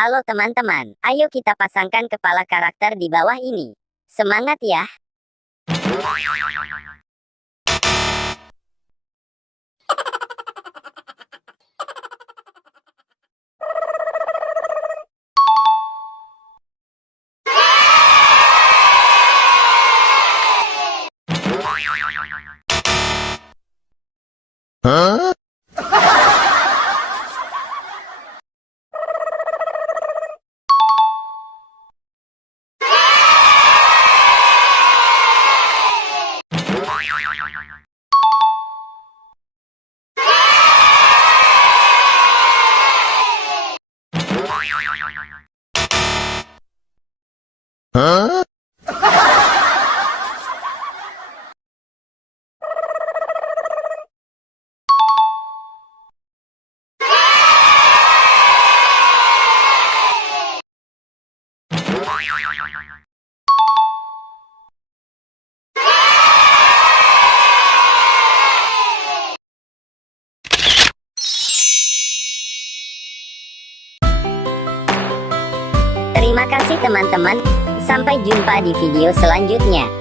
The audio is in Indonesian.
Halo teman-teman, ayo kita pasangkan kepala karakter di bawah ini. Semangat ya! Terima kasih teman-teman, sampai jumpa di video selanjutnya.